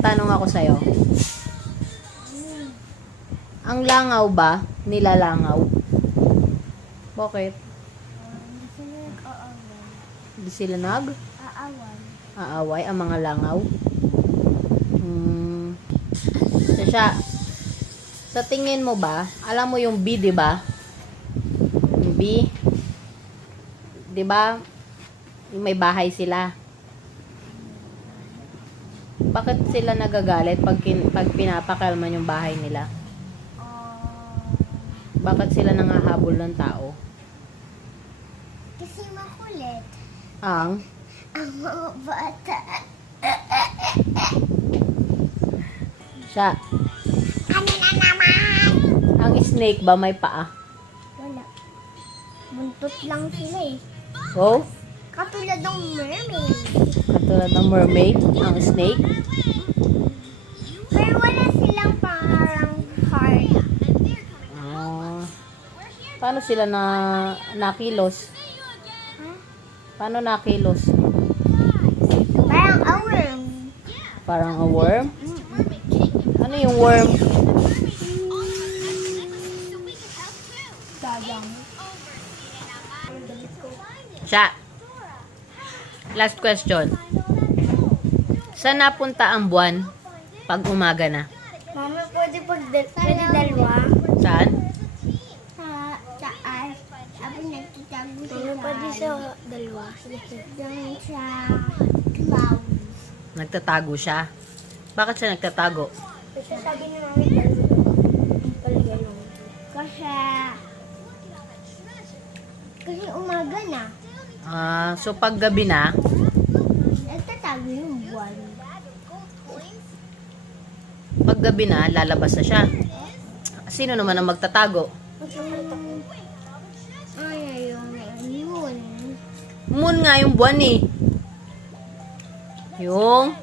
tanong ako sa'yo. Ang langaw ba, nilalangaw? Bakit? Hindi sila Aaway. aaway ang mga langaw? So siya, sa tingin mo ba, alam mo yung bee, di ba? Yung bee, di ba? Yung may bahay sila. Bakit sila nagagalit pag pinapakalman yung bahay nila? Bakit sila nangahabol ng tao? Kasi makulit. Ang Mga bata. siya, Ano na naman? ang snake ba may paa? Wala. Buntot lang sila eh. Oh, Katulad ng mermaid. katulad ng mermaid, ang snake. Pero wala silang parang heart. Ah, paano sila nakilos? Huh? Paano nakilos? Parang a worm. Parang a worm? Ano yung worm? Dadang. Siya. Last question. Saan napunta ang buwan pag umaga na? Mama, pwede dalawa? Saan? Sa taas. Abi nagtitago siya. Mama, pwede sa dalawa? Yung sa clouds. Nagtatago siya. Bakit siya nagtatago? Kasi sabi ni Mami dalawa. Ang pala ganun. Kasi umaga na. So pag gabi na, Nagtatago yung buwan. pag gabi na, lalabas na siya. Sino naman ang magtatago? Ay, yun. Moon nga yung buwan eh. Yung